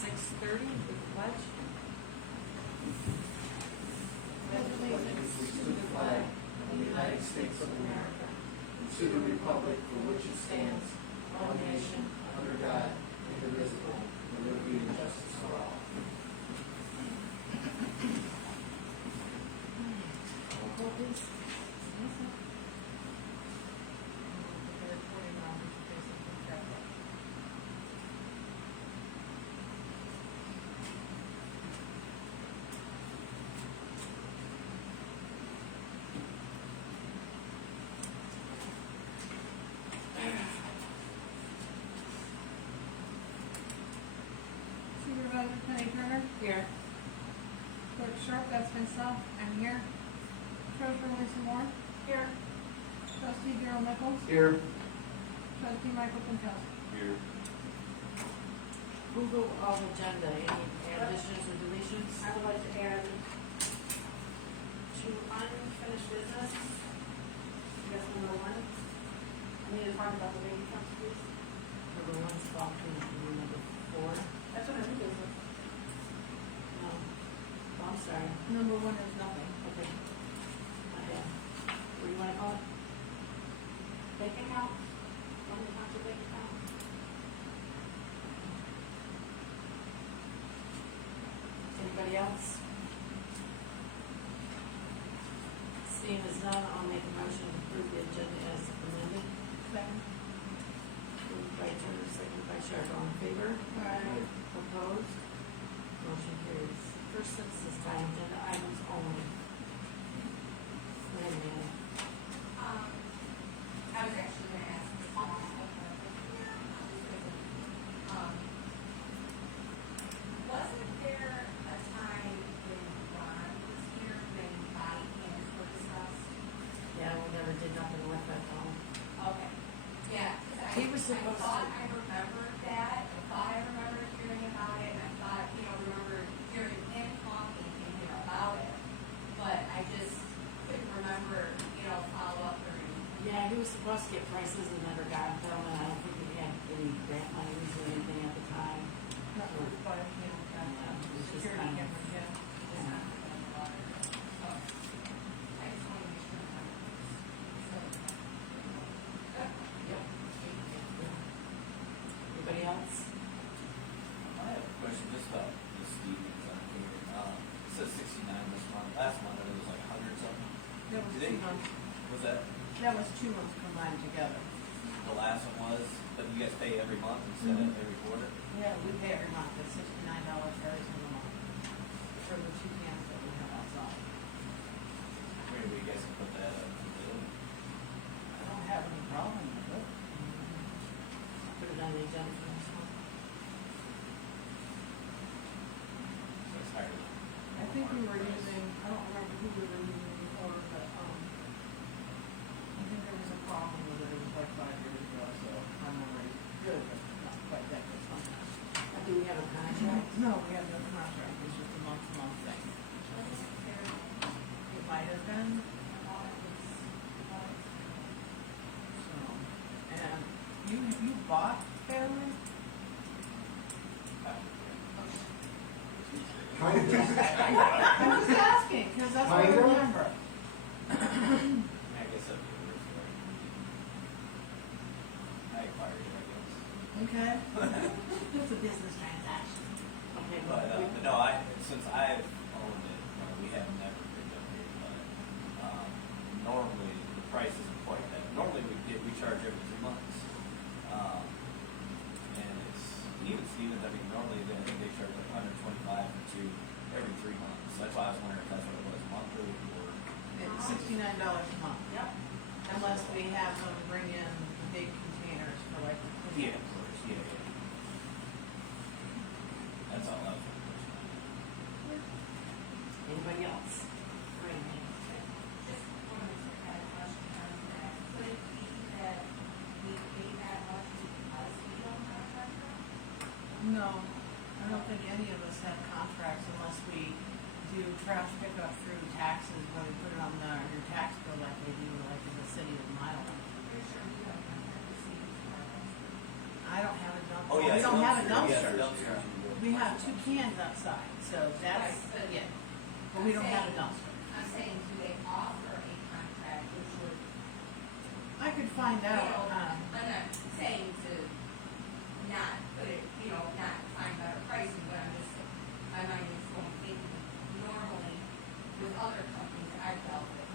6:30 with the pledge. allegiance to the flag of the United States of America, and to the republic for which it stands, one nation, under God, indivisible, with liberty and justice for all. Roll call, please. Supervisor Penny Turner, Here. Clerk Sharp, that's myself, I'm here. Treasurer Lisa Moore, Here. Trustee Daryl Nichols, Here. Trustee Michael Pankowski. Here. Approval of agenda. Any additions or deletions? I would like to add to unfinished business, I guess number 1. I need to talk about the baby trucks, please. Number 1's about to number 4. That's what I'm doing. No. Oh, I'm sorry. Number 1 is nothing. Okay. My bad. What do you want to call it? Bank account. Want to talk to bank account? Anybody else? Seeing as none, I'll make a motion to approve the agenda as amended. Second. Moved by Turner, seconded by Sharp. All in favor? Aye. Opposed? Motion carries. First citizens time, agenda items only. Go ahead, Amanda. I was actually going to ask this one. Wasn't there a time when Ron was here when body cams were discussed? Yeah, we never did nothing with that, though. Okay. Yeah, 'cause He was supposed I thought to- I remembered that. I thought I remembered hearing about it, and I thought, remember hearing him talking in here about it. But I just couldn't remember, follow up or anything. Yeah, he was supposed to get prices and never got them, and I don't think he had any grant money or anything at the time. Not for the fire cam, Yeah, it was just security kind of- cameras, yeah. Yeah. I just want to make sure. Yep. Anybody else? I have a question just about the Stevens on here. It says 69 this month. Last month it was like 100 something. That was Did 2 they- months. Was that That was 2 months combined together. the last one was? But you guys pay every month instead of every quarter? Yeah, we pay every month, it's $69 every single month for the 2 cams that we have outside. Maybe you guys can put that up for the bill. I don't have any problem with it. Put it on the agenda for next month. So it's higher. I think we were using, I don't remember who we were using before, but, I think there was a problem with it, it was like 5 years ago, so my memory's good, but not quite that good sometimes. Do we have a contract? No, we have no contract, it's just a month-to-month thing. It might have been. So, and you bought Fairway? I'm just asking, because that's what I Kinda. remember. I guess that'd be a word for it. I acquired it, I guess. Okay. It's a business transaction. Okay, But no, since I've owned it, we have never picked up here. But normally the price isn't quite that. Normally we charge every 3 months, and it's even Stevens. I mean, normally I think they charge like 125 for 2 every 3 months. That's why I was wondering if that's what it was, monthly or. It's $69 a month. Yep. Unless we have them bring in the big containers for like the Yeah, cleanup. of course. Yeah. That's all I was. Anybody else? Right. Just wanted to add a question on that. Could it be that we pay that much because we don't have a contract? No, I don't think any of us have contracts unless we do trash pickup through taxes, where we put it on your tax bill like they do like in the city of Milan. Pretty sure we have a contract with Stevens for our dumpster. I don't have a dumpster. Oh yeah, We don't have a Yeah, dumpster. dumpster. We have 2 cans outside, so that's, Right, but- yeah, but we don't have a dumpster. I'm saying, do they offer a contract which would, I could find you know, out, I'm not saying to not put it, you know, not find better pricing, but I'm just, my mind is going thinking normally with other companies I've dealt with,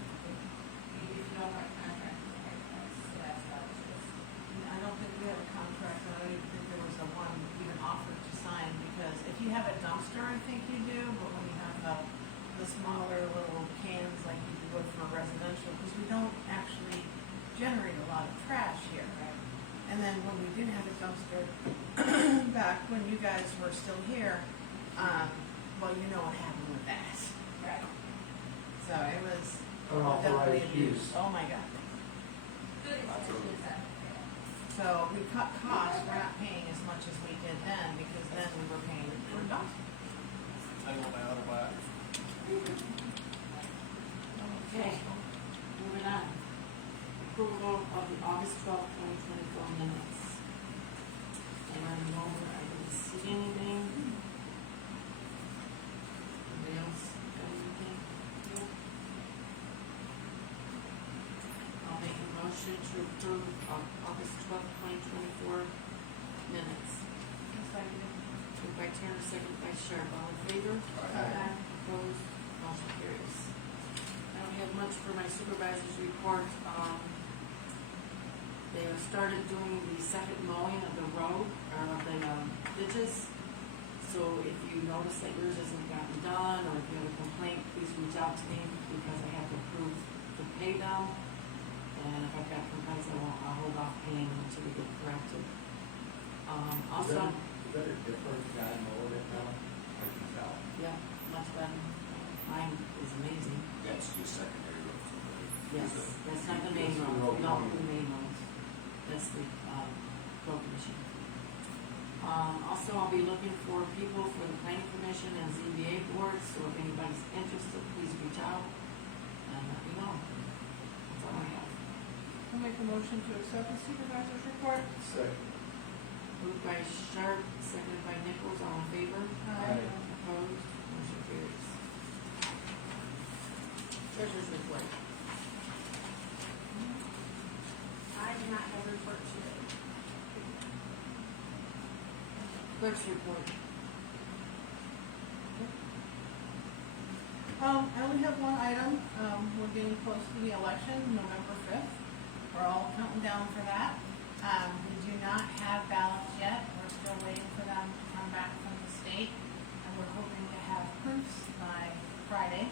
if you don't have a contract, it's a high price, so that's why I was just. I don't think we have a contract, I don't even think there was a one even offered to sign, because if you have a dumpster, I think you do, but when you have the smaller little cans like you would for residential, because we don't actually generate a lot of trash here. And then when we did have a dumpster, back when you guys were still here, well, you know what happened with that. Right. So it was Unauthorized definitely use. abused. Oh my God. Good extension is that, okay. So we cut costs, we're not paying as much as we did then, because then we were paying for a dumpster. I want my other box. Okay, moving on. Approval of the August 12th, 2024 minutes. And on the moment, I didn't see anything. Anybody else got anything? Nope. I'll make a motion to approve of August 12th, 2024 minutes. Moved by Turner, second by Sharp. All in favor? Aye. Opposed? Motion carries. I don't have much for my supervisor's report. They have started doing the second mowing of the road, or of the ditches. So if you notice that yours isn't gotten done, or if you have a complaint, please reach out to me, because I have to approve to pay them. And if I've got complaints, I'll hold off paying until we get corrected. Also, Is that a different guy mowing it now? I can tell. yeah, much better. Mine is amazing. That's the secondary road. Yes, that's not the main That's the road, road no, mowing. the main roads. That's the, road commission. Also, I'll be looking for people for the planning commission and ZBA boards, so if anybody's interested, please reach out and let me know. That's all I have. I'll make a motion to accept the supervisor's report. Second. Moved by Sharp, seconded by Nichols, all in favor? Aye. Opposed? Motion carries. Treasurer's report. I do not have a report today. Clerk's report. I only have one item, we're getting close to the election, November 5th. We're all counting down for that. We do not have ballots yet, we're still waiting for them to come back from the state, and we're hoping to have proofs by Friday.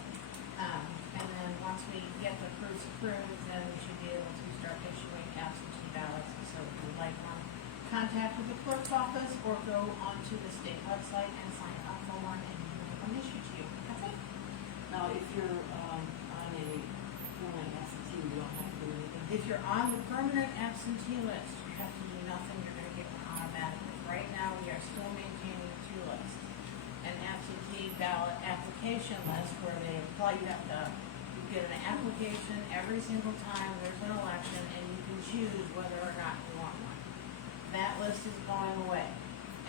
And then once we get the proofs approved, then we should be able to start issuing absentee ballots. So if you'd like one, contact the clerk's office or go onto the state website and sign up for one, and we will have them issued to you. That's it. Now, if you're, on a permanent absentee, you don't have to do anything. If you're on the permanent absentee list, you have to do nothing, you're gonna get one automatically. Right now, we are still maintaining 2 lists. An absentee ballot application list where they apply, you get an application every single time there's an election, and you can choose whether or not you want one. That list is going away.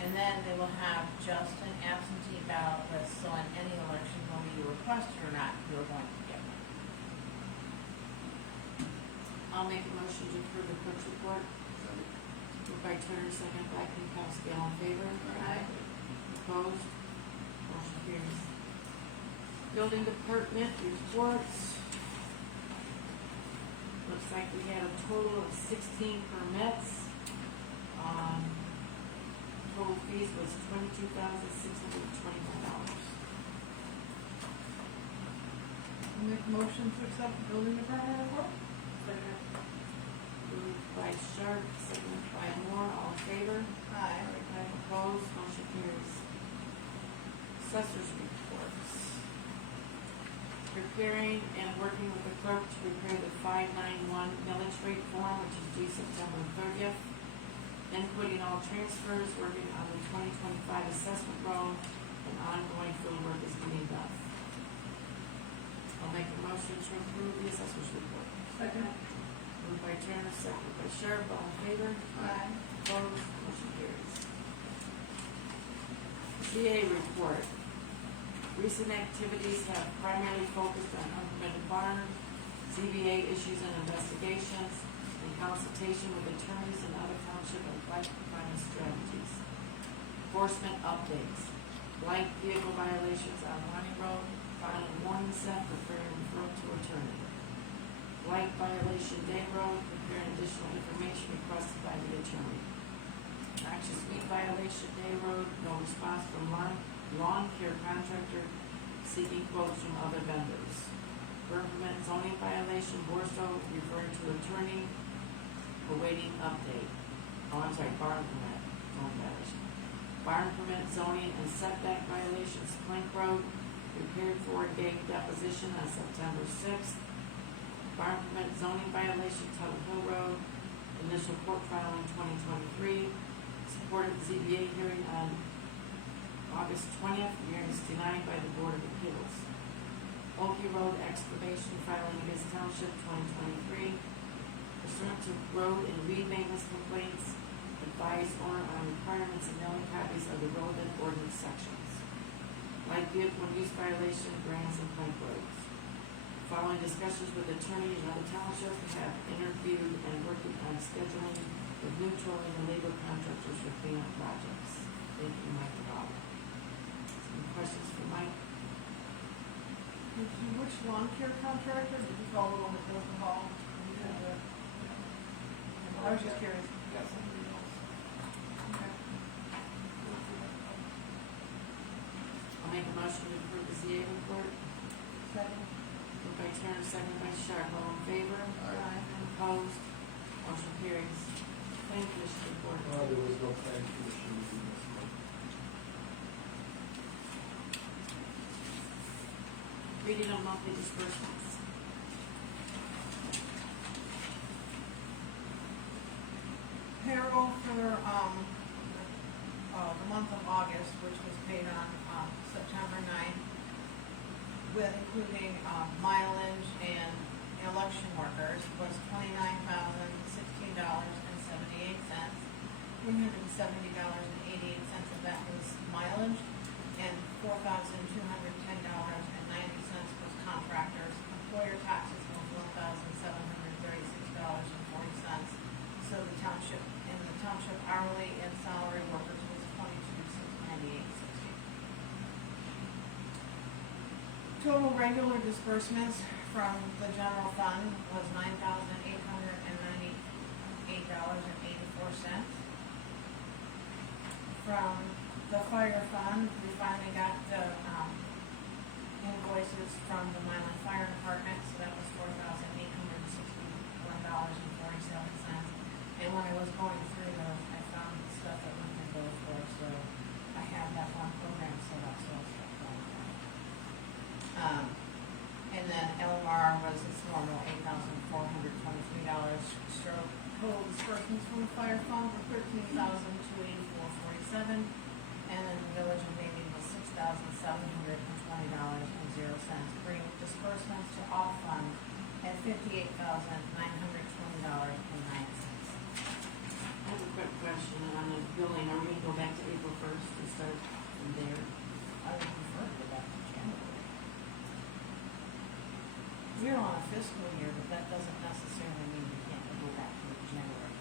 And then they will have just an absentee ballot list, so in any election, whether you request it or not, you're going to get one. I'll make a motion to approve the clerk's report. Moved by Turner, second by Pinkowski, all in favor? Aye. Opposed? Motion carries. Building department reports. Looks like we had a total of 16 permits. Total fees was $22,625. I'll make a motion to accept the building department report. Moved by Sharp, seconded by Moore, all in favor? Aye. Opposed, motion carries. Assessors reports. Preparing and working with the clerk to prepare the 591 millage rate form, which is due September 30th. Inputting all transfers, working on the 2025 assessment roll, and ongoing field work is being done. I'll make a motion to approve the assessors report. Second. Moved by Turner, seconded by Sharp, all in favor? Aye. Opposed, motion carries. CA report. Recent activities have primarily focused on unpermitted barn, ZBA issues and investigations, and consultation with attorneys and other township and flood climate strategies. Enforcement updates. Blank vehicle violations on Ronnie Road, filing warning set, preparing referral to attorney. Blank violation Day Road, preparing additional information requested by the attorney. Noxious weed violation Day Road, no response from lawn care contractor, seeking quotes from other vendors. Burn permit zoning violation, Borso, referring to attorney, awaiting update. Barn permit, zoning violation. Barn permit zoning and setback violations, Plank Road, prepared for gave deposition on September 6th. Barn permit zoning violation, Tuttle Hill Road, initial court filing 2023. Supported ZBA hearing on August 20th, hearing is denied by the Board of Appeals. Oakey Road excavation filing against Township 2023. Pursuant to road and weed maintenance complaints, advise owner on requirements and mailing copies of the relevant ordinance sections. Light vehicle use violation, Grants and Plank Roads. Following discussions with attorneys and other townships, we have interviewed and working on scheduling with new tolling and labor contractors for cleanup projects. Thank you, Mike Rob. Any questions for Mike? Which lawn care contractor? Did you call the one that does the hall? I was just curious. Got somebody else. Okay. I'll make a motion to approve the ZA report. Second. Moved by Turner, seconded by Sharp. All in favor? Aye. Opposed? Motion carries. Plan Commission report. There was no plan commission meeting this month. Reading of monthly disbursements. Payroll for, the month of August, which was paid on, September 9th, with including, mileage and election workers, was $29,016.78. $370.88 of that was mileage, and $4,210.90 was contractors. Employer taxes was $1,736.40. So the township hourly and salary workers was $22,698.60. Total regular disbursements from the general fund was $9,898.84. From the fire fund, we finally got the invoices from the Milan Fire Department, so that was $4,861.47. And when I was going through those, I found stuff that went to bill for, so I have that one program set up, so I'll start going on. And then LMR was its normal $8,423. Stroke total disbursements from the fire fund were $13,284.47. And then the village of Bailey was $6,720.00, bringing disbursements to all funds at $58,920.09. I have a quick question on the billing. Are we gonna go back to April 1st and start from there? I would prefer to go back to January. We're on a fiscal year, but that doesn't necessarily mean we can't go back to January.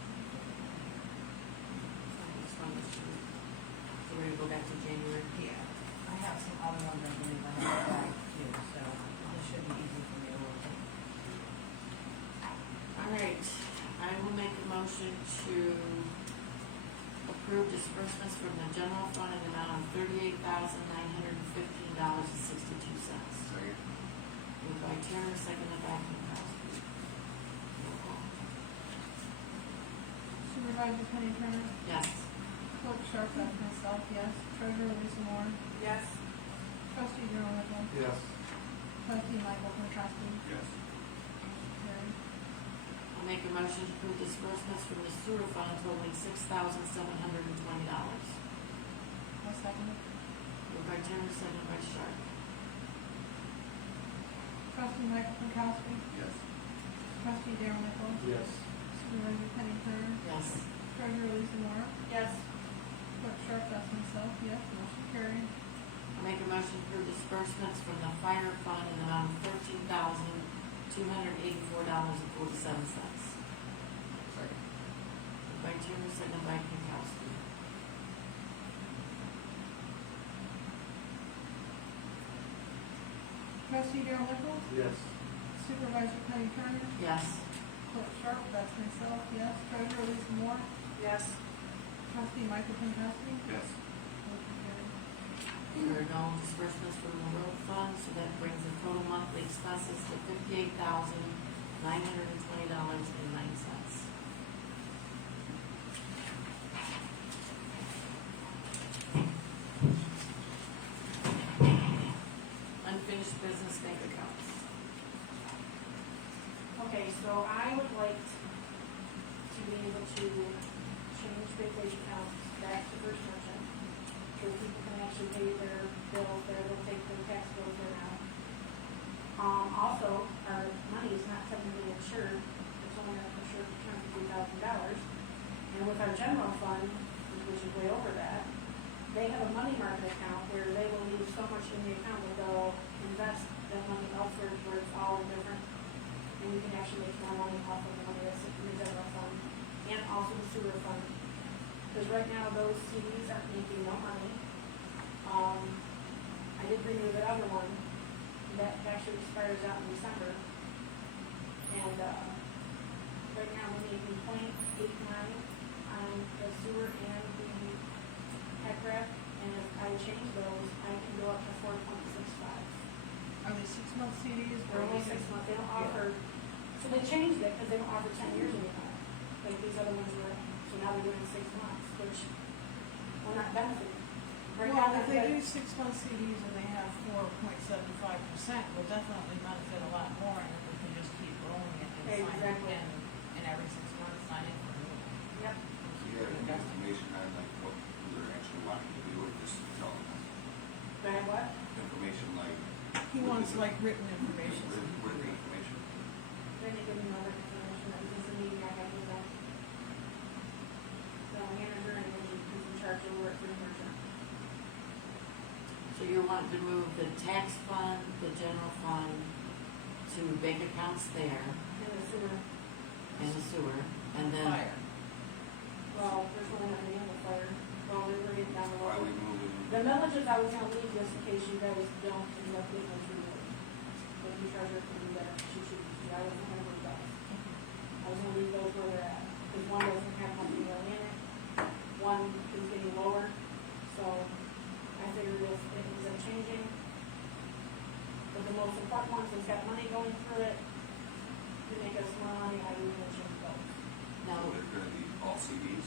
Just wanted to see. So we're gonna go back to January? Yeah. I have some other ones I believe I have to back too, so this should be easy for me to work with. All right, I will make a motion to approve disbursements from the general fund in the amount of $38,915.62. Second. Moved by Turner, seconded by Pankowski. Roll call. Supervisor Penny Turner, Yes. Clerk Sharp, that's myself, yes. Treasurer Lisa Moore, Yes. Trustee Daryl Nichols, Yes. Trustee Michael Pankowski. Yes. Motion carried. I'll make a motion to approve disbursements from the sewer fund totaling $6,720. I'll second it. Moved by Turner, seconded by Sharp. Trustee Michael Pankowski, Yes. Trustee Daryl Nichols, Yes. Supervisor Penny Turner, Yes. Treasurer Lisa Moore, Yes. Clerk Sharp, that's myself, yes. Motion carried. motion for disbursements from the fire fund in the amount of $13,284.47. Second. By Turner, second by Pinkowski. Trustee Daryl Nichols? Yes. Supervisor Penny Turner? Yes. Clerk Sharp, that's myself, yes. Treasurer Lisa Moore? Yes. Trustee Michael Pinkowski? Yes. Motion carried. There are no disbursements from the road fund, so that brings the total monthly expenses to $58,920.09. Unfinished business bank accounts. Okay, so I would like to be able to change big wage accounts back to First Merchant, so people can actually pay their bills there, they'll take their tax bills there now. Also, our money is not technically insured, it's only insured for $250,000. And with our general fund, which is way over that, they have a money market account where they will leave so much in the account that they'll invest that money elsewhere where it's all different. And you can actually make more money off of the money that's in the general fund and also the sewer fund. Because right now those CDs aren't making no money. I did renew the other one that actually expires out in December. And right now we're making 0.89 on the sewer and the HECRAP, and if I change those, I can go up to 4.65. Are they 6-month CDs? They're only 6 months, they don't offer, so they changed it because they don't offer 10 years anymore, like these other ones were, so now they're doing 6 months, which we're not benefiting. Right now, Well, if they they're- do 6-month CDs and they have 4.75%, we'll definitely benefit a lot more, and we can just keep rolling it and sign it Exactly. again, and every 6 months sign it for renewal. Yep, So you have any information on like what they're actually wanting to do with this development? do I have what? Information like. He wants like written information. Written information. Then they give me all that information that was in the meeting I had with them. The manager and who's in charge of work for the merchant. So you're wanting to move the tax fund, the general fund to bank accounts there And the sewer, and the sewer, and then. Fire. well, there's only nothing in the fire, well, we're getting down the Why road. we moving? The millages, I was gonna leave just in case you guys don't end up getting those removed. So if you treasure can do that, she should, I wasn't gonna move those. I was gonna leave those where they're at, because one doesn't have nothing really in it, one is getting lower, so I figured if it ends up changing. But the most important ones that's got money going through it, to make us more money, I would change those. Now, So they're gonna be all CDs?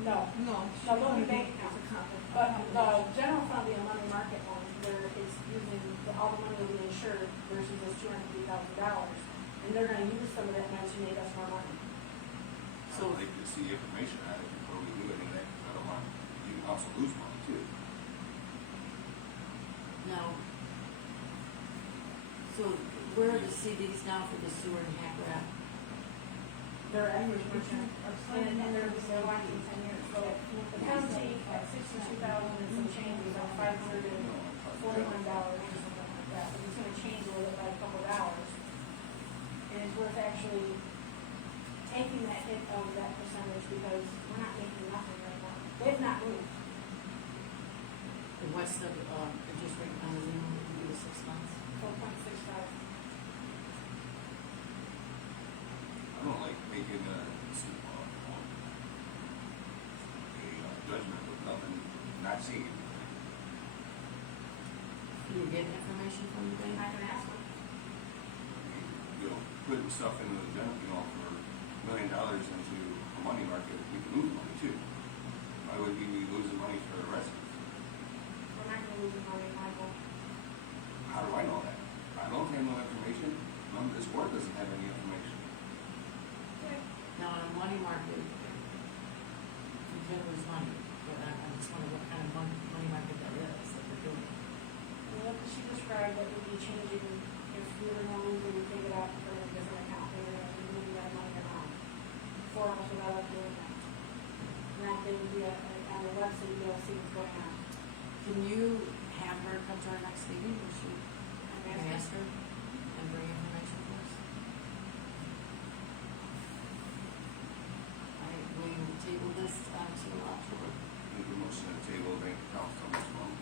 No, No. no, they'll be bank accounts. But the general fund will be a money market one, where it's using, all the money will be insured versus those $250,000. And they're gonna use some of that money to make us more money. So- I'd like to see information on it before we do any of that, 'cause I don't want, you can also lose money too. now, so where are the CDs now for the sewer and hack wrap? They're at First Merchant, and they're watching 10 years. So the penalty at $62,000 and some changes on $541 or something like that. So it's gonna change a little bit by a couple of dollars. And it's worth actually taking that hit of that percentage because we're not making nothing right now. They've not moved. The west of, just right on the Zoom, it would be 6 months. 4.65. I don't like making a judgment with nothing, not seeing it. Do you get information from the bank? I can ask them. You know, putting stuff into the general, you know, for $1 million into a money market, we can lose money too. Why would we be losing money for the residents? We're not gonna lose the money, Michael. How do I know that? I don't have no information. This board doesn't have any information. Now, in a money market, you can lose money, but I just wonder what kind of money market that is that they're doing. And what she described that would be changing if we were gonna lose it, we take it out for a different account, we were gonna be moving that money around. For us without doing that. And that they would be on the website, you'll see what's going on. Can you have her her to come to our next meeting, or she, ask her and bring information for us? We will table this until October. Make a motion to table bank account till next month.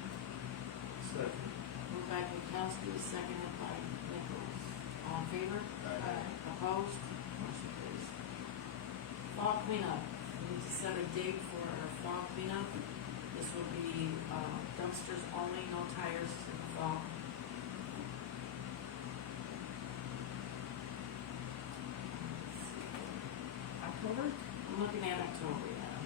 Second. Moved by Pinkowski, seconded by Nichols. All in favor? Aye. Opposed? Motion carries. Fall cleanup. We need to set a date for our fall cleanup. This will be dumpsters only, no tires in the fall. October? I'm looking at October, yeah.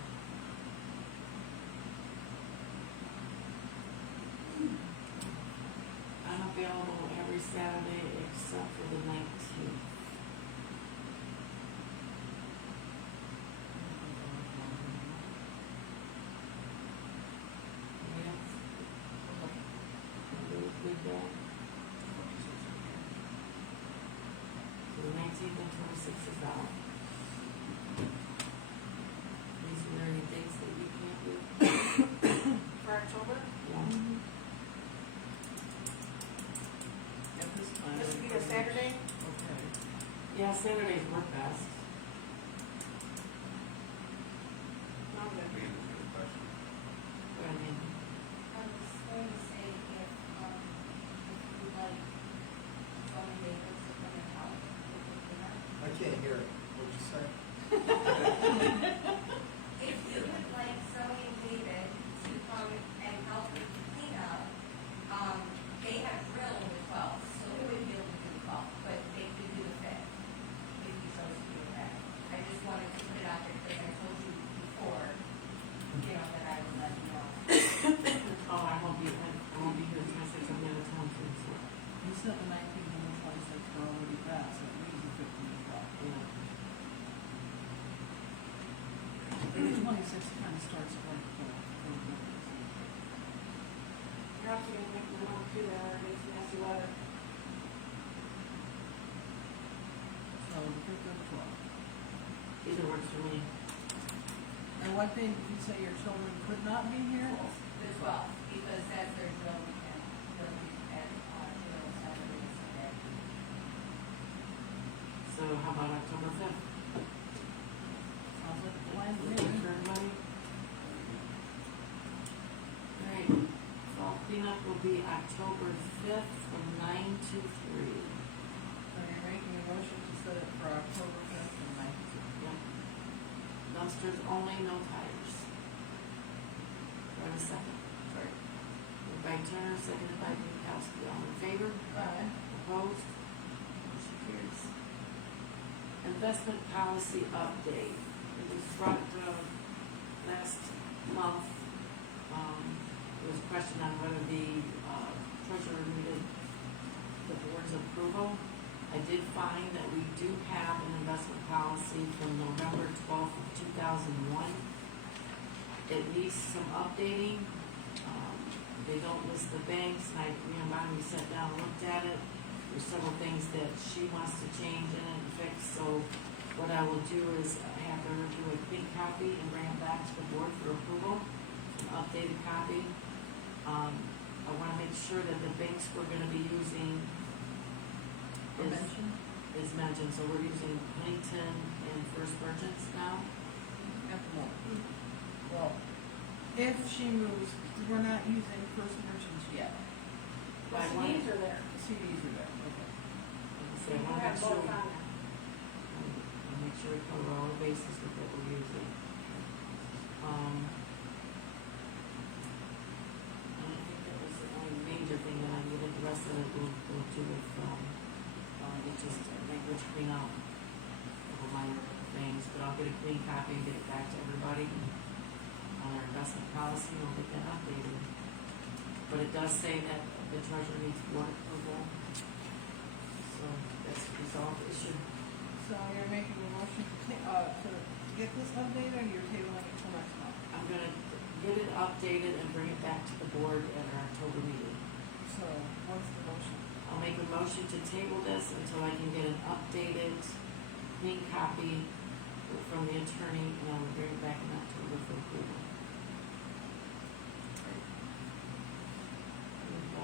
I'm available every Saturday except for the 19th. Yeah. We've got, so the 19th and 26th is out. Is there any dates that you can't do? For October, Yeah. At this time. this would be a Saturday. Okay. Yeah, Saturdays work best. No, I'm good. We have a question. Go ahead, Andy. I was going to say if you like zoning neighbors to come and help with the cleanup. I can't hear it. What'd you say? If you would like zoning David to come and help with the cleanup, they have drill on the 12th, so they wouldn't be able to do the 12th, but they could do the 5th, if you chose to do that. I just wanted to put it out there because I told you before, you know, that I would let you know. Oh, I won't be here, it's my six, I'm out of town too, so, You said the 19th and the 26th were already passed, so it leaves the 15th o'clock. yeah. And the 26th kind of starts at like four. You're also gonna make me want to do that, or it's nasty weather. So the 5th or the 12th. Either works for me. And what day did you say your children could not be here? The 12th, because that's their drill weekend, drill weekend, drill Saturday and Sunday. So how about October 5th? Sounds like a plan to Works for me. everybody? Alright, fall cleanup will be October 5th from 9 to 3. So you're making a motion to set it for October 5th and 9th. Yep. Dumpsters only, no tires. Do I have a second? Sorry. Moved by Turner, seconded by Pinkowski. All in favor? Aye. Opposed? Motion carries. Investment policy update. It was brought, last month, there was a question on whether the, treasurer needed the board's approval. I did find that we do have an investment policy from November 12th of 2001. It needs some updating. They don't list the banks, and me and Bonnie sat down and looked at it. There's several things that she wants to change in it and fix, so what I will do is have her review a clean copy and bring it back to the board for approval, an updated copy. I wanna make sure that the banks we're gonna be using Mention is mentioned, so we're using Huntington and First Merchants now. at the moment. Well, if she moves, we're not using First Merchants yet. The Right, CDs are there. The CDs are there, okay. So I You wanna have make sure, both on there. I'll make sure we cover all the bases with what we're using. And I think that was the only major thing that I needed, the rest of it will do with, it's just a language clean out of a minor things, but I'll get a clean copy and get it back to everybody on our investment policy, and we'll get that updated. But it does say that the treasurer needs board approval, so that's a resolved issue. So you're making a motion to get this updated, or you're tabling it till next month? I'm gonna get it updated and bring it back to the board at our October meeting. So what's the motion? I'll make a motion to table this until I can get an updated, clean copy from the attorney, and I will bring it back in October for approval. Moved by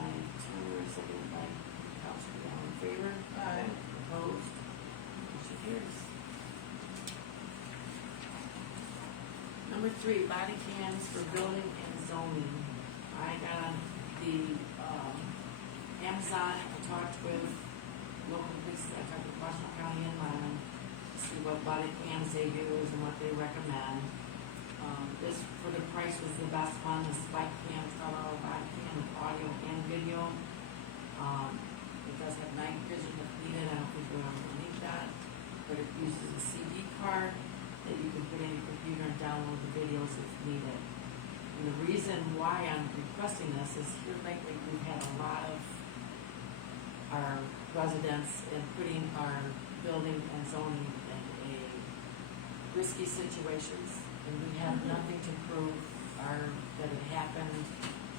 Number 3, body cams for building and zoning. I got on the, Amazon, I talked with local police, I talked with Washington County and Milan, to see what body cams they use and what they recommend. This, for the price, was the best one, the spike cam, fellow body cam, with audio and video. It does have night vision if needed, I don't think we're gonna need that, but it uses a CD card that you can put in your computer and download the videos if needed. And the reason why I'm requesting this is here lately, we've had a lot of our residents in putting our building and zoning in a risky situations, and we have nothing to prove that it happened.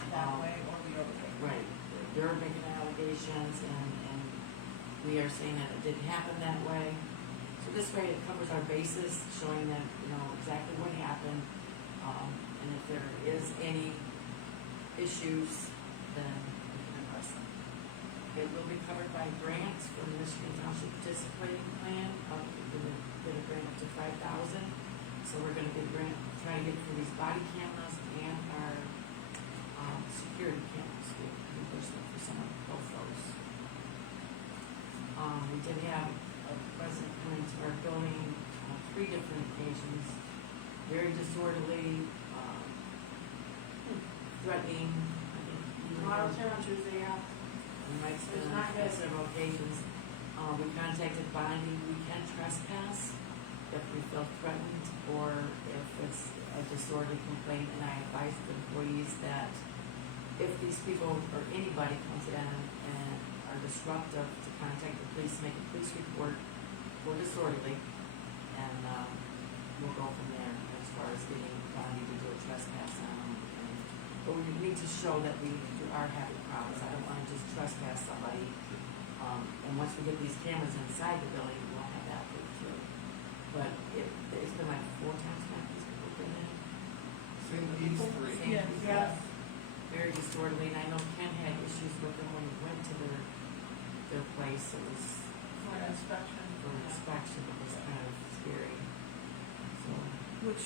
That way or the other way. Right, they're making allegations, and we are saying that it didn't happen that way. So this way it covers our bases, showing them, exactly what happened, and if there is any issues, then we can address them. It will be covered by grants from the Michigan Township Participating Plan. We're gonna get a grant up to $5,000, so we're gonna get a grant, try to get for these body cameras and our security cameras, get reimbursement for some of both those. We did have a resident come into our building on 3 different occasions, very disorderly, threatening, I think. A lot of on Tuesday, yeah. And Mike's been It's on not good. several occasions. We contacted bonding, we can trespass if we feel threatened or if it's a disorderly complaint, and I advise the employees that if these people or anybody comes in and are disruptive, to contact the police, make a police report for disorderly, and we'll go from there as far as getting bonding to do a trespass on them. But we need to show that we are having problems. I don't want to just trespass somebody. And once we get these cameras inside the building, we won't have that put through. But it's been like 4 times now these people have been in. Same these 3. Same Yes. people. Yes. Very disorderly, and I know Ken had issues with them when he went to their place. It was For an inspection. for inspection, it was kind of scary. So, Which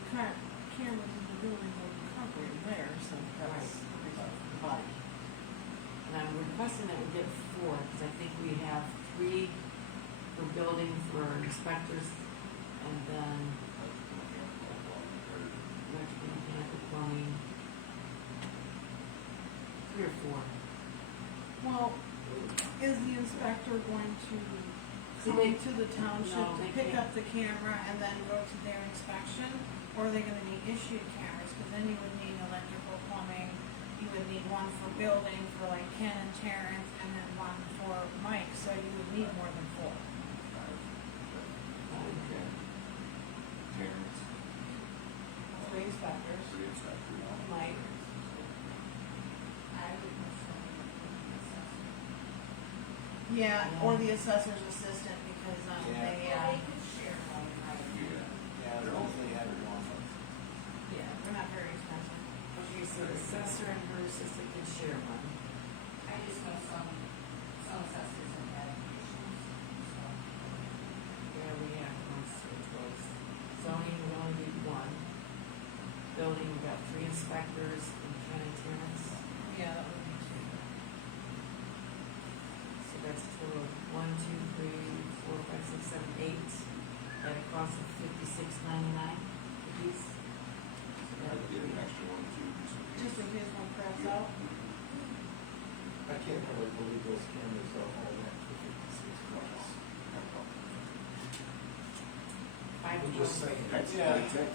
the current cameras in the building will cover in there, so that's the body. and I'm requesting that we get 4, because I think we have 3 for building for inspectors, and then electrical, mechanical, plumbing, 3 or 4. Well, is the inspector going to See, come they- to the township No, to they pick can't. up the camera and then go to their inspection? Or are they gonna need issued cameras? Cause then you would need electrical, plumbing, you would need one for building for like Ken and Terrence, and then one for Mike, so you would need more than 4. Terrence, 3 inspectors, 3 inspectors. Mike. I would prefer the assessor. Yeah, or the assessor's assistant, because, Yeah. they, Well, they could share one, right? Yeah, they're hopefully having one. yeah, they're not very expensive. Okay, so the assessor and her assistant can share one. I just know some assessors have had issues, so. There we have, it was zoning, we only need 1. Building, we got 3 inspectors and Ken and Terrence. Yeah, that would be 2. So that's a total of 1, 2, 3, 4, 5, 6, 7, 8, at a cost of $56.99 a piece. So I'd that- get an extra one too. Just in case one craps out. I can't really believe those cameras are all that for $56. I'm just saying, That's, Yeah. that's it.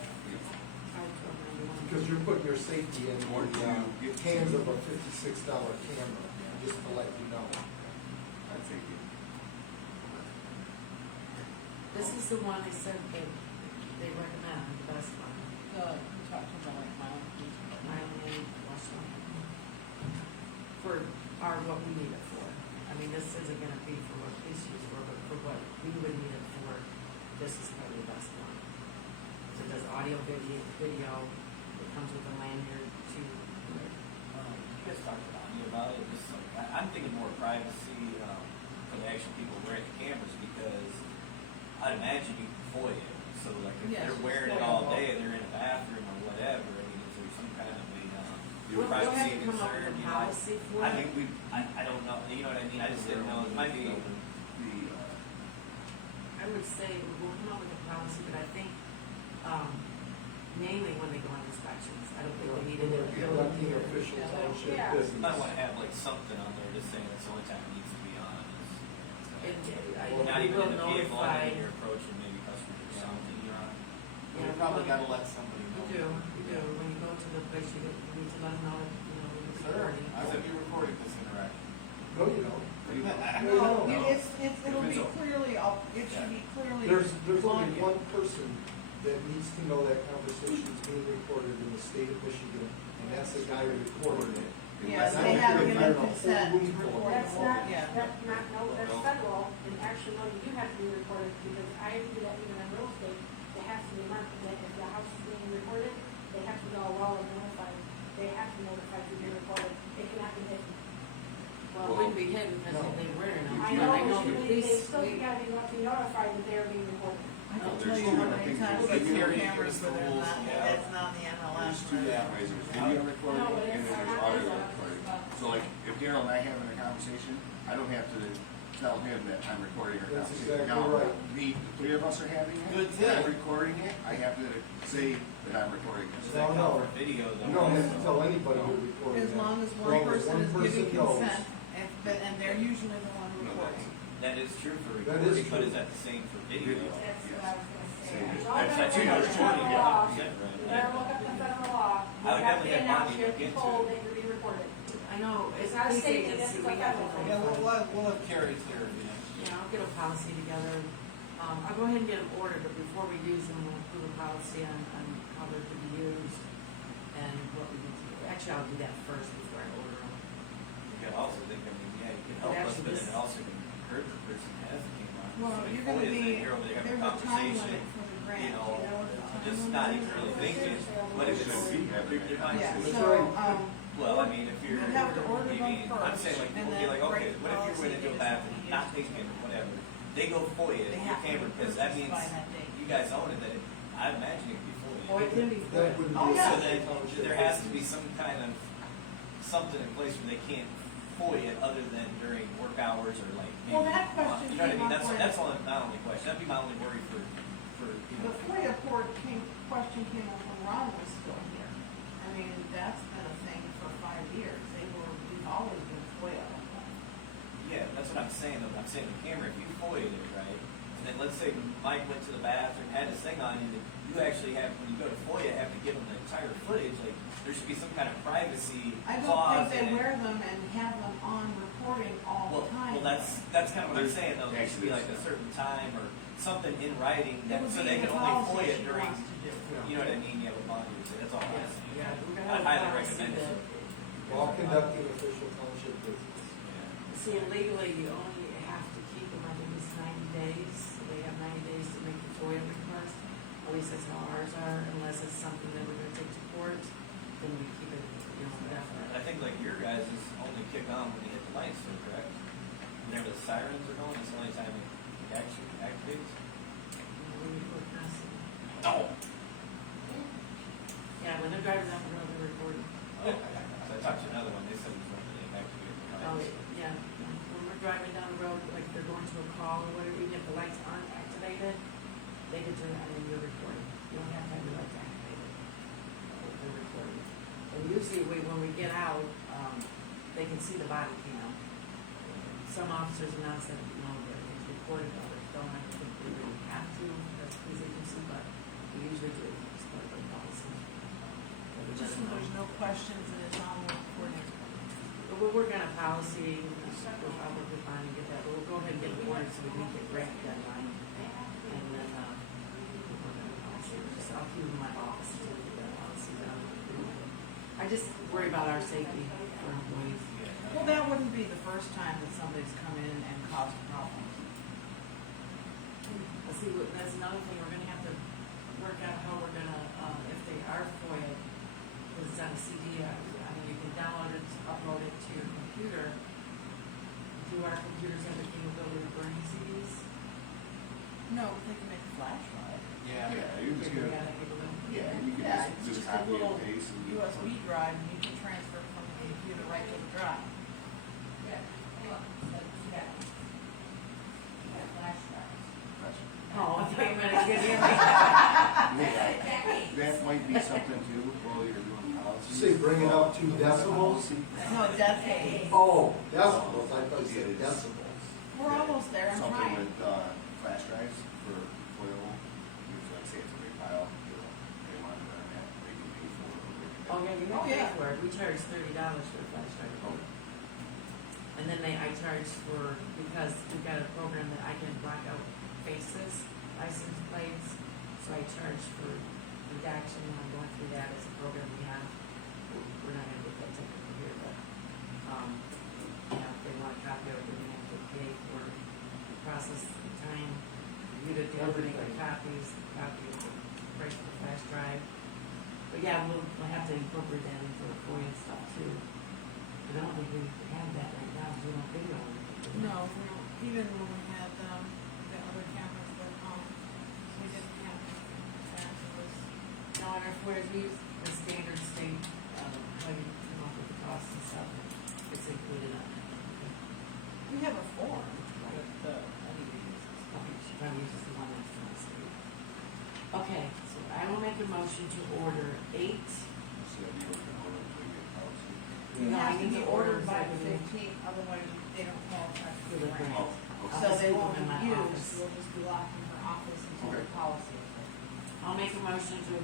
because you're putting your safety in Or do you get hands of a $56 camera, just to let you know. I think it. This is the one they said that they recommend, the best one. We talked about like Milan. Milan and Washington. For what we need it for. I mean, this isn't gonna be for what police use for, but for what we would need it for, this is probably the best one. So it does audio, video, it comes with a lanyard to, You guys talked about me about it, just like, I'm thinking more privacy, for the actual people wearing the cameras, because I'd imagine you can FOIA it. So like if Yes, they're wearing it FOIA all will. day, they're in a bathroom or whatever, I mean, is there some kind of a, We'll have privacy to come up concern, with a you know? policy for I it. think I don't know, you know what I mean, I just didn't know, it might be, I would say we'll come up with a policy, but I think, mainly when they go on inspections, I don't think they need it in the building Conducting here. official township Yeah. you business. might wanna have like something on there just saying it's the only time it needs to be on is. And I Well, think Not we even will in the vehicle, notify. and you're approaching maybe customers or something, you know? Yeah, You probably gotta let somebody know. You do, when you go to the place, you need to let them know, you know, the Sure, recording. I will be recording this interaction. No, you don't. No, it'll be Depends on- clearly, it should be clearly. There's on only you. one person that needs to know that conversation is being recorded in the state of Michigan, and that's the guy recording it. Yeah, That's they not have gonna given be a whole consent room to full of record. That's not, Yeah. that's not, no, that's federal, and actually, no, you do have to be recorded, because I do that even in real estate, it has to be marked, that if the house is being recorded, they have to know, well, it's notified, they have to notify to be recorded, it cannot be hidden. Well, it wouldn't be hidden because No. they were in them. I But know, I know but the they police, still gotta be notified that they are being recorded. I can No, tell there's you two, how I many think times there's I've video seen and cameras where rules, they're not, yeah. that's not the MLS. There's two but- ways, there's video recording No, but and it's then there's not audio like that. recording. So like, if Daryl and I having a conversation, I don't have to tell him that I'm recording our That's conversation. exactly Now, right. the three of us are having it, Good and I'm thing. recording it, I have to say that I'm recording Does it. that No, count no. for video though? You don't have to tell anybody you're recording As that. long as long one as person is giving knows. consent, and they're usually the one No, recording. That is true for That recording, is but true. is that the same for video? That's what I was gonna say. Same. All That's that not true, is it's totally federal law. different, You right? better look up the federal law, I you would have to definitely have announce, Bonnie you have look to be into told it. that you're being recorded. I know, It's it's not a police state agency, agency, we it's have to federal. Yeah, notify. we'll have Carrie clear it, Yeah, I'll get a policy together. I'll go ahead and get them ordered, but before we use them, we'll approve a policy on how they're to be used and what we need to do. Actually, I'll do that first before I order them. You could also think, I mean, yeah, you can help us, Actually, but this- then it also can hurt the person that has the camera. Well, Somebody you're gonna fully is be, in here over there having there's a a time conversation, limit for the grant, you you know, know what the time just limit not is? even really thinking, what if it's, Should be having there might Yeah, be- That's so, right. well, I mean, if you're, You'd have to order them maybe, I'm first, saying like, and okay, then like, okay, break what if you're going policy into a is bathroom, something not you thinking, whatever, they go FOIA, They your have to camera, be because that purchased means by that date. you guys own it, that it, I imagine it could be FOIA. Oh, it can be. That wouldn't be Oh, a yeah. So state then, township there has to be business. some kind of, something in place where they can't FOIA it other than during work hours or like. Well, maybe, that question you know what I came mean, up when- that's only, my only question, that'd be my only worry for, you The know. FOIA question came up when Ron was still here. I mean, that's been a thing for 5 years. We've always been FOIA. Yeah, that's what I'm saying, though. I'm saying the camera, if you FOIA'd it, right, and then let's say Mike went to the bathroom, had his thing on, and you actually have, when you go to FOIA, have to give him the entire footage, like, there should be some kind of privacy I don't clause think they in it. wear them and have them on recording all Well, the time. well, that's kind of what I'm saying, though. There should be like a Actually, certain time or something in writing It that, would so be they in can the only policy FOIA she during, wants to do. you know what I mean? Yeah, with Bonnie, that's all I'm Yeah, saying. yeah, we're gonna I have a highly policy recommend it. that- While conducting official township business. Yeah. See, legally, you only have to keep them, I think it's 90 days, so they have 90 days to make the FOIA request. At least that's how ours are, unless it's something that we're gonna take to court, then we keep it, you know, indefinitely. I think like your guys is only kick on when you hit the lights, so correct? Whenever the sirens are going, it's the only time it actually activates. When you put constant. No. Yeah, when they're driving down the road, they're recording. So I talked to another one, they said it was only activated. Oh, yeah, when we're driving down the road, like if they're going to a call or whatever, even if the lights aren't activated, they can turn it on and you're recording. You don't have to have your lights activated. They're recording. And usually when we get out, they can see the body cam. Some officers announce that, you know, that it's recorded, others don't. I think they really have to, as police agency, but we usually do. It's part of the policy. Just so there's no questions and it's on the recording. But we're working on a policy, I'll work with Bonnie and get that, but we'll go ahead and get it ordered so we meet the grant deadline. And then, we'll work on a policy, I'll keep it in my office to get that policy done. I just worry about our safety for employees. Well, that wouldn't be the first time that somebody's come in and caused problems. See, that's another thing, we're gonna have to work out how we're gonna, if they are FOIA, because it's on a CD, I mean, you can download it, upload it to your computer. Do our computers have the capability of burning CDs? No, they can make a flash drive. Yeah. Yeah, you We can, got that capability. Yeah, you can Yeah, it's just just a copy little and paste and. USB drive, and you can transfer from the computer right to the drive. Yeah, well, like, yeah. Yeah, flash drives. Oh, I thought you meant to give me. That might be something too, while you're doing policy. Say bring it up to decibels? No, decades. Oh, decibels, I thought you said decibels. We're almost there, I'm Something trying. with, flash drives for oil, you like say it's a big pile, they want it on that, they can pay for it. Oh, yeah, you Oh, have to pay yeah. for it. We charge $30 for a flash drive. Oh. And then I charge for, because we've got a program that I can block out faces, license plates, so I charge for redaction, and I'm going through that as a program we have. We're not gonna get that technical here, but, you know, if they want a copy of it, they're gonna have to pay for the process, the time, you to make the copies, the copy of the price of the flash drive. But yeah, we'll have to incorporate that into the FOIA stuff too. But I don't think we have that right now, because we don't video on it. No, we don't, even when we had, the other cameras that, we didn't have that, it was, No, and our FOIA, we use the standard state, how you come up with the costs and stuff, it's included on it. we have a form that, anybody uses. Okay, she probably uses the one that's from the state. Okay, so I will make a motion to order 8. So that you can order until you get policy. It No, I has to need be to order ordered by the something. 15th, otherwise they don't qualify for the Delivery. grant. Oh, So okay. they won't In my be used, office. we'll just be locked in her office until the Okay. policy. I'll make a motion to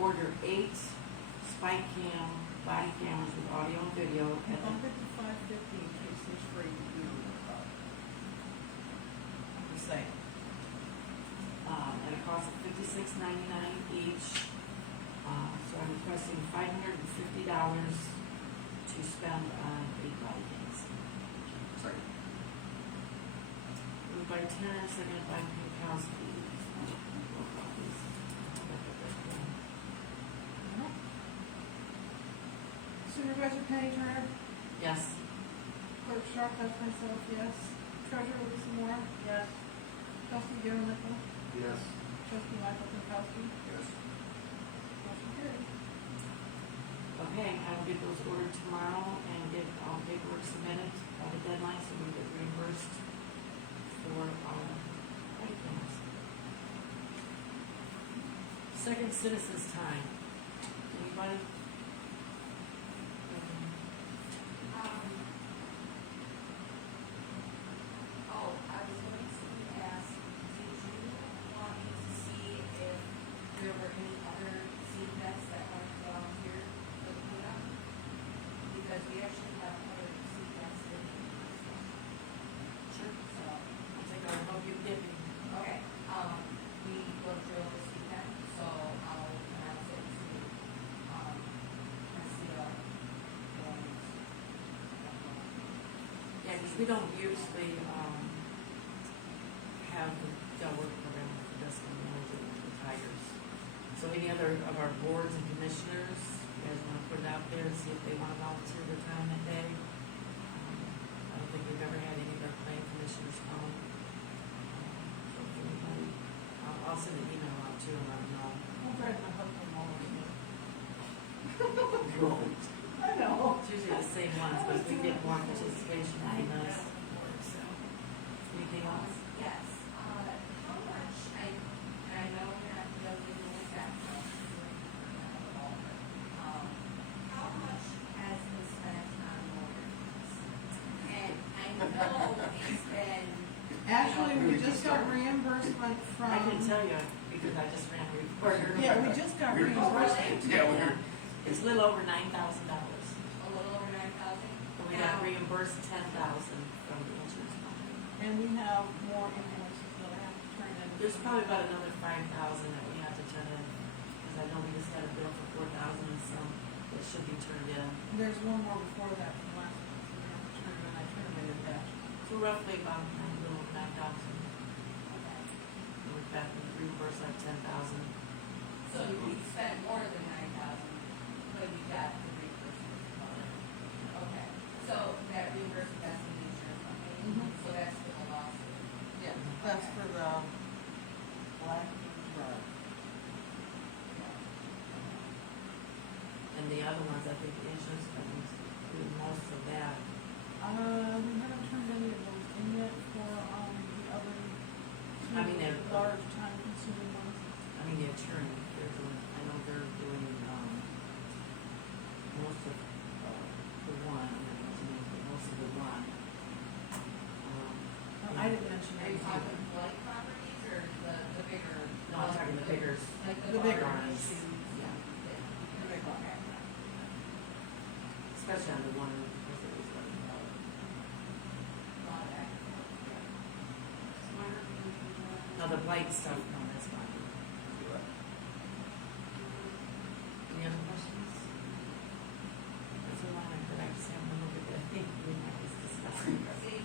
order 8 spike cam body cameras with audio and video at Bump the, it to 550 in case there's free to do the same. at a cost of $56.99 each. So I'm requesting $550 to spend on 8 body cams. Second. Moved by Turner, seconded by Pinkowski. Roll call, please. Supervisor Penny Turner, Yes. Clerk Sharp, that's myself, yes. Treasurer Lisa Moore, yes. Trustee Darren Nichols, Yes. Trustee Michael Pinkowski, Yes. motion carried. Okay, I will get those ordered tomorrow and get all paperwork submitted by the deadline so we get reimbursed for our body cams. Second citizens time. Anybody? Oh, I was going to ask, did you want me to see if there were any other seed vets that want to volunteer for the cleanup? Because we actually have other seed vets that need Sure. so, I'll take our help you get me. okay, we go drill this weekend, so I'll announce it to, Marcia and. Yeah, because we don't usually, have the work program with the desk and manager with the Tigers. So any other of our boards and commissioners, you guys wanna put it out there and see if they wanna volunteer their time that day? I don't think we've ever had any of our planning commissioners come. So if anybody, I'll send an email out too and let them know. I'll drive my husband over to you. Right. I know. It's usually the same ones, but if we get more participation, it'd be nice. Anything else? Yes, how much, I know you're not dealing with that, how much has been spent on lawyers? And I know it's been. Actually, we just got reimbursement from. I can tell you, because I just ran a report. Yeah, we just got reimbursement. Yeah, we're. It's a little over $9,000. A little over 9,000? And we got reimbursed $10,000 from the insurance company. And we have more invoices that I have to turn in. There's probably about another $5,000 that we have to turn in, because I know we just had a bill for $4,000 and some that should be turned in. There's one more before that from last month, we have to turn in, I turned them in a batch. So roughly about a little over 9,000. Okay. And we've got reimbursed like 10,000. So we spent more than 9,000, but you got the reimbursement. Okay, so that reimbursement, that's in the insurance company, Mhm. so that's for the lawsuit. Yeah, that's for the black drug. Yeah. then the other ones, I think the insurance companies do most of that. We haven't turned any of those in yet for, the other two I mean, they're- large time consuming ones. I mean, the attorney, they're doing, I know they're doing, most of, the one, I don't know what the name is, but most of the one. I didn't mention Are you anything. talking blight properties or the bigger? No, I'm talking the bigger, Like the bigger larger ones. issues? Yeah. The big one. especially on the one, because it was like, A lot of that. Smarter than usual. now the blight stuff, no, that's fine. Any other questions? That's a lot, but I just haven't looked at that thing, we might just discuss it.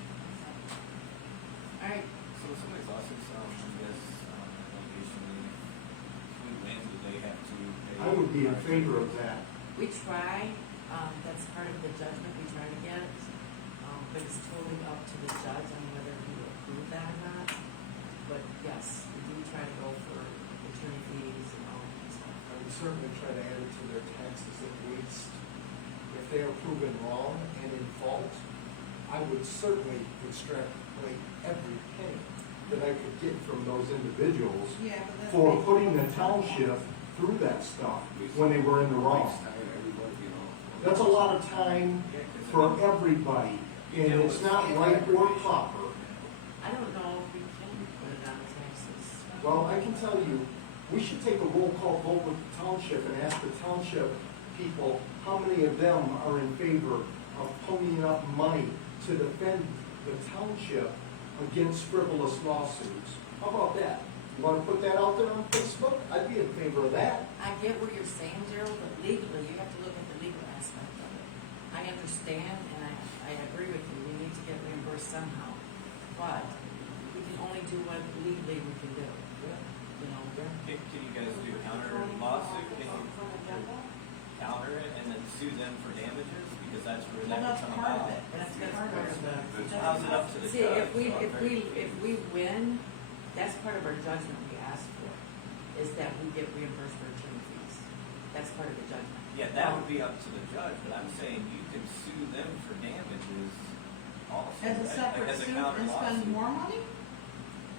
All right, So somebody's lawsuit, I guess, allegation, if we win, do they have to pay? I would be in favor of that. we try, that's part of the judgment we try to get, but it's totally up to the judge on whether he will approve that or not. But yes, we do try to go for attorney fees and all that stuff. I would certainly try to add it to their taxes at least. If they are proven wrong and in fault, I would certainly extrapolate every penny that I could get from those individuals Yeah, but that's. for putting the township through that stuff when they were in the wrong. That's a lot of time for everybody, and it's not right or proper. I don't know if we can put it on taxes. Well, I can tell you, we should take a roll call vote with the township and ask the township people how many of them are in favor of ponying up money to defend the township against frivolous lawsuits. How about that? You wanna put that out there on Facebook? I'd be in favor of that. I get what you're saying, Gerald, but legally, you have to look at the legal aspect of it. I understand, and I agree with you, we need to get reimbursed somehow, but we can only do what legally we can do, you know? Can you guys do a counter lawsuit? Can you counter it and then sue them for damages? Because that's where Well, that that's would come part of about. it. That's part of it. How's it up to the See, judge? if we win, that's part of our judgment we ask for, is that we get reimbursed for attorney fees. That's part of the judgment. Yeah, that would be up to the judge, but I'm saying you can sue them for damages also. As a right? separate Like as a suit counter and spend lawsuit. more money?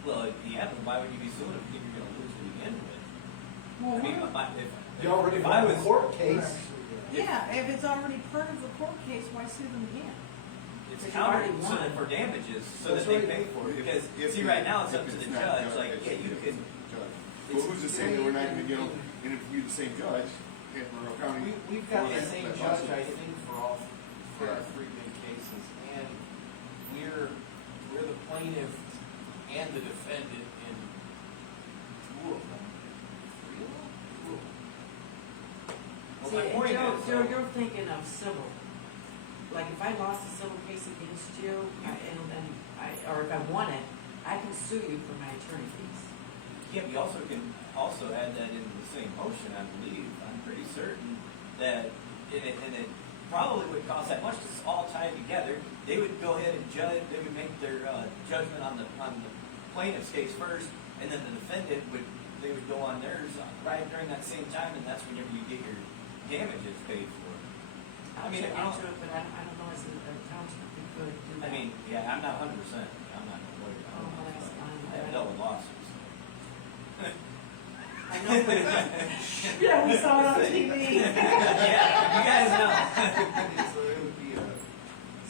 Well, yeah, but why would you be suing if you think you're gonna lose to begin with? Well, I mean, we're- You already if I won was, a court case. yeah, if it's already part of the court case, why sue them again? it's But you counter, already so won. that for damages, so That's that they right. pay for it, because, If see, it- right now it's if up to the it's not judge, judged, like, it's yeah, you up to can, the judge. Well, who's to say that we're not gonna, interview the same judge in Monroe County? We've got the for same that judge, lawsuit? I think, for our three big cases, and we're the plaintiff and the defendant in two of them. Three of them? Two of them. well, See, my and point Gerald, is, Gerald, you're thinking of civil. Like, if I lost a civil case against you, or if I won it, I can sue you for my attorney fees. yeah, we also can also add that into the same motion, I believe, I'm pretty certain that, and it probably would cost that much, 'cause it's all tied together. They would go ahead and judge, they would make their, judgment on the plaintiff's case first, and then the defendant they would go on theirs right during that same time, and that's whenever you get your damages paid for. I'll I mean, check I don't- into it, but I don't know as a township, we could do that. I mean, yeah, I'm not 100%, I'm not a lawyer, I don't Oh, know, that's but fine. I haven't dealt with lawsuits. I know, but, Yeah, we saw it on TV. Yeah, you guys know. So it would be a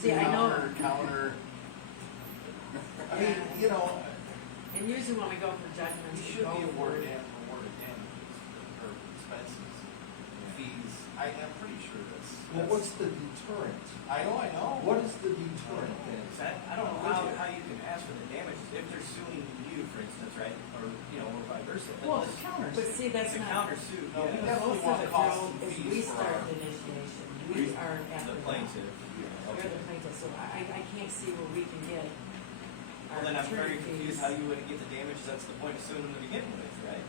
see, I know, counter. I mean, Yeah. you know, and usually when we go for judgments, we we should go be for, awarded damages or expenses, fees. I'm pretty sure that's. Well, what's the deterrent? I know. What is the deterrent then? I don't know how you can ask for the damages if they're suing you, for instance, right? Or, or vice versa. Well, it's counters. but see, that's It's a not, countersuit, No, we yeah. definitely most want of it, costs Joe, and is fees we for start our- the initiation, we are after The that. plaintiff. You're the plaintiff, so I can't see where we can get Well, our then I'm very attorney confused fees. how you wouldn't get the damages, that's the point of suing them to begin with, right?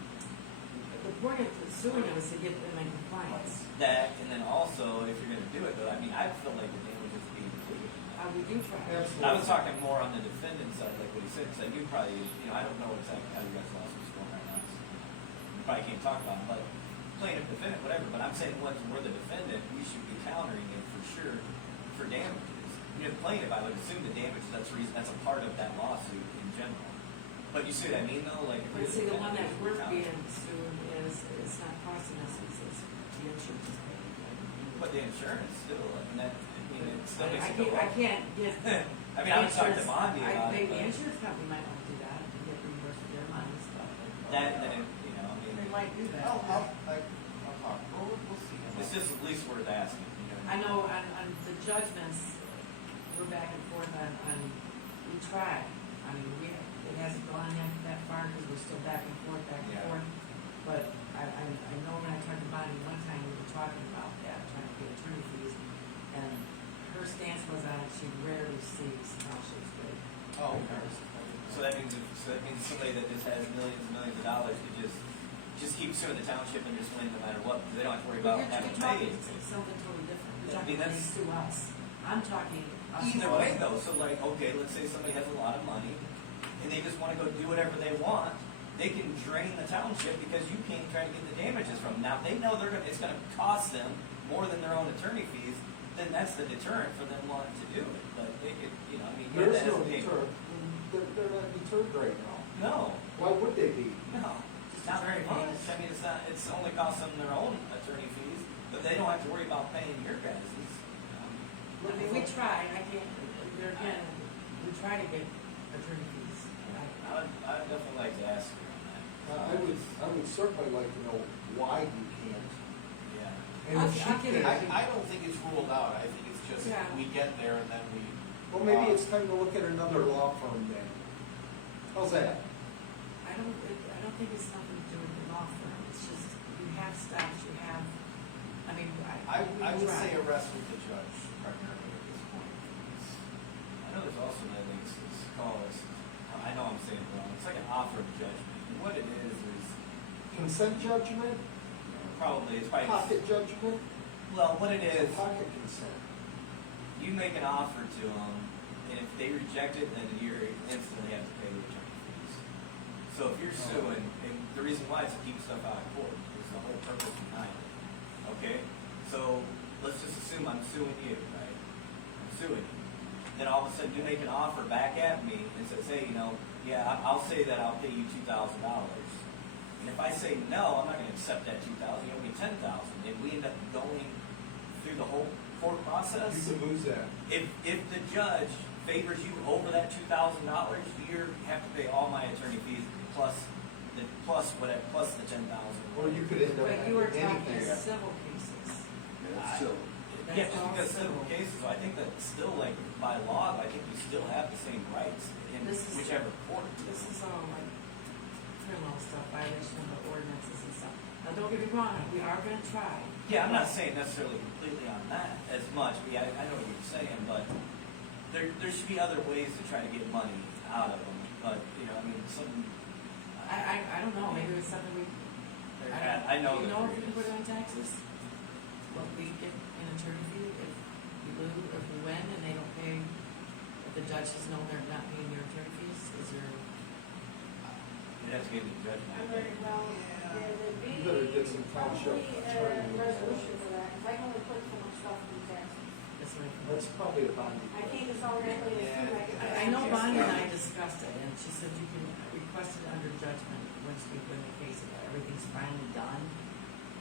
The point of suing them is to get them in compliance. That, and then also, if you're gonna do it, though, I mean, I feel like the damages being included. We do try. Absolutely. I was talking more on the defendant's side, like what he said, because you probably, I don't know exactly how you guys lawsuits going right now. So you probably can't talk about it, but plaintiff, defendant, whatever, but I'm saying once we're the defendant, we should be countering it for sure for damages. You know, plaintiff, I would assume the damage, that's a part of that lawsuit in general. But you see what I mean though, like. if But you're see, the one that defendant, we're you're countering. being sued is, it's not costing us, it's the insurance is paying. But the insurance still, I mean, that, I mean, it still makes it go I up. can't get. I mean, I was talking to Bondi about it, Maybe the but insurance company might want to do that, and get reimbursed for their money and stuff. that, then, you know, I They mean, might do that. I'll talk, we'll see. it's just at least worth asking, you know. I know on the judgments, we're back and forth on, we try. I mean, it hasn't gone that far because we're still back and forth. Yeah. But I know when I talked to Bonnie one time, we were talking about that, trying to get attorney fees. And her stance was on it, she rarely sees Township's rate. Oh, okay. So that means, somebody that just has millions and millions of dollars could just keep suing the township and just win no matter what, because they don't have to worry about having to pay. Something totally different. We're I mean, talking they that's- sue us. I'm talking us. Either way though, so like, okay, let's say somebody has a lot of money and they just wanna go do whatever they want, they can drain the township because you can't try to get the damages from them. Now, if they know it's gonna cost them more than their own attorney fees, then that's the deterrent for them wanting to do it. But they could, you know, I mean, yeah, There's that no is a pain. deterrent, they're not deterred right now. No, Why would they be? no, not very much. I mean, it's only cost them their own attorney fees, but they don't have to worry about paying your guys'. I mean, we try, I can't, there again, we try to get attorney fees. I'd definitely like to ask you on that. I would certainly like to know why you can't. Yeah. And if she I'll give it- can't, I don't think it's ruled out, I think it's just, Yeah. we get there and then we. well, maybe it's time to look at another law firm then. How's that? I don't think it's nothing to do with the law firm, it's just, you have staff, you have, I mean, I would try. say arrest with the judge primarily at this point. I know there's also that it's called, I know I'm saying it wrong, it's like an offer of judgment. And what it is Consent judgment? probably, it's probably, Pocket judgment? well, what it is, Pocket consent. you make an offer to them, and if they reject it, then you instantly have to pay the attorney fees. So if you're suing, and the reason why is to keep stuff out of court, is the whole purpose behind it, okay? So, let's just assume I'm suing you, right? I'm suing you. Then all of a sudden, you make an offer back at me and says, hey, you know, yeah, I'll say that I'll pay you $2,000. And if I say, no, I'm not gonna accept that $2,000, you owe me $10,000, and we end up going through the whole court process. You could lose that. If the judge favors you over that $2,000, you have to pay all my attorney fees plus the $10,000. Or you could end up But you were having talking anything. civil cases. Yeah, it's still, Yeah, That's just all because civil civil. cases, so I think that still, like, by law, I think you still have the same rights in This is- whichever court. This is all like criminal stuff, violation of the ordinances and stuff. Now, don't get me wrong, we are gonna try. Yeah, I'm not saying necessarily completely on that as much, but yeah, I know what you're saying, but there should be other ways to try to get money out of them, but, you know, I mean, some. I don't know, maybe it's something we, I know do you that know there if we is. put it on taxes? What we get an attorney fee if we lose, if we win and they don't pay, if the judges know they're not paying their attorney fees, is there? You'd have to get the judgment. I'm very well, there'd be You better get some township probably attorney. a resolution for that, because I can only put so much stuff in taxes. That's what I- That's probably a bonding. I can't just automatically assume I get. I know Bonnie and I discussed it, and she said you can request it under judgment once we win the case, if everything's finally done.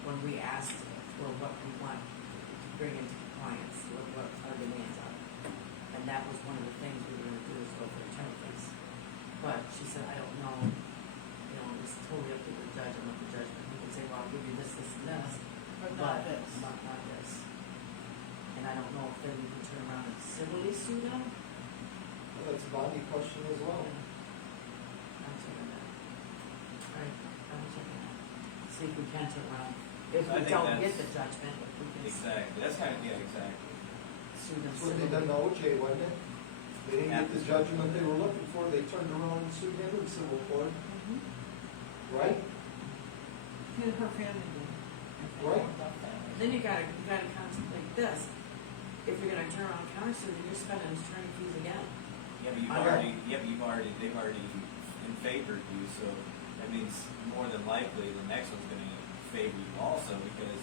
When we asked for what we want to bring into compliance, what our demands are. And that was one of the things we were gonna do is go for attorney fees. But she said, I don't know, you know, it's totally up to the judge and what the judgment, he can say, well, I'll give you this, this, and this. But not this. Not this. And I don't know if then we can turn around and civilly sue them. Well, that's a bonding question as well. I'm checking that. Alright, I'm checking that. See if we can turn around. If I we think don't get that's- the judgment, if we can Exactly, that's kind of, yeah, exactly. sue them That's what they done civilly. to OJ, wasn't it? They didn't get the judgment they were looking for, they turned around and sued him in civil court, Mhm. right? Her family did. Right. Then you gotta contemplate this. If you're gonna turn around counter sue, then you're spending attorney fees again. Yeah, but they've already in favored you, so that means more than likely the next one's gonna favor you also, because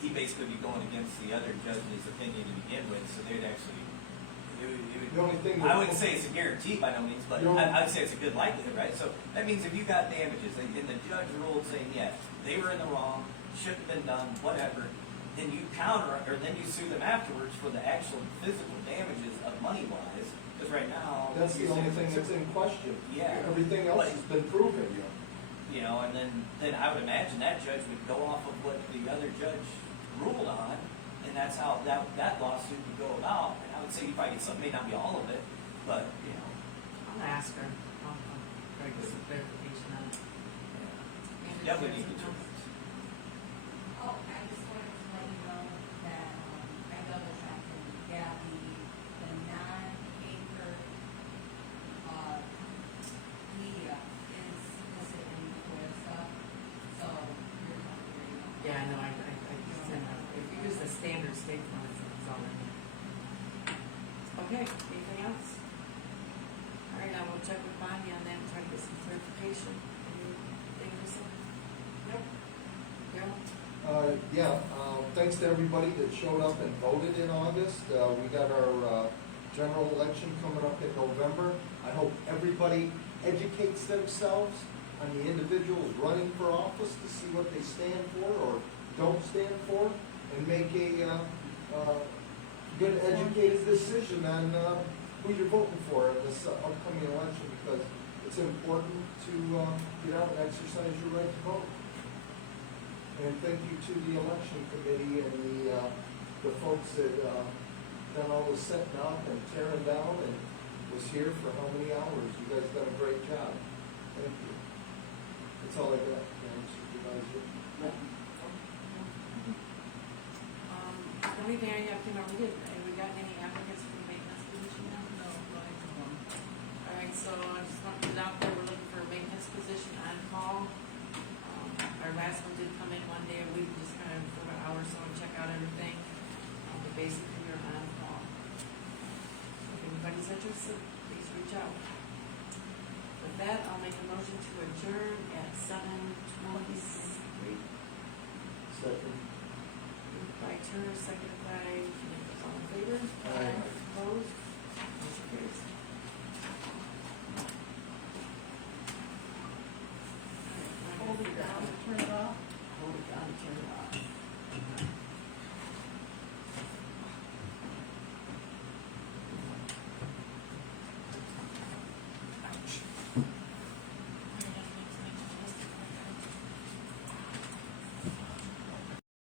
he basically be going against the other judge's opinion to begin with, so they'd actually, The only thing I wouldn't say it's a guarantee by no means, but I'd say it's a good likelihood, right? So that means if you got damages, and the judge ruled saying, yeah, they were in the wrong, shouldn't have been done, whatever, then you then you sue them afterwards for the actual physical damages of money-wise, because right now. That's the you're only saying thing that's in question. Yeah. Everything else has been proven. You know, and then I would imagine that judge would go off of what the other judge ruled on, and that's how that lawsuit would go about. And I would say you probably get some, may not be all of it, but, you know. I'll ask her. I'll try to get some clarification on it. And if Definitely there's need to something do else- it. Oh, I just wanted to let you know that, I double checked and, yeah, the non-anchor, media is listed in the FOIA stuff, so you're not worried about that. Yeah, I know, I just sent out, if you use the standard state one, it's all in there. Okay, anything else? All right, I will check with Bonnie on that and try to get some clarification. Anything to say? Nope. Daryl? Thanks to everybody that showed up and voted in August. We got our general election coming up in November. I hope everybody educates themselves on the individuals running for office to see what they stand for or don't stand for, and make a good educated decision on who you're voting for in this upcoming election, because it's important to get out and exercise your right to vote. And thank you to the election committee and the folks that done all the setting up and tearing down and was here for how many hours. You guys done a great job. Thank you. That's all I got, Madam Supervisor. The only thing I have to know, have we got any applicants for the maintenance position now? No, not even one. All right, so I just want to put it out there, we're looking for a maintenance position on call. Our last one did come in one day a week, just kind of for an hour or so and check out everything. But basically, you're on call. If anybody's interested, please reach out. With that, I'll make a motion to adjourn at 7:23. Second. Moved by Turner, seconded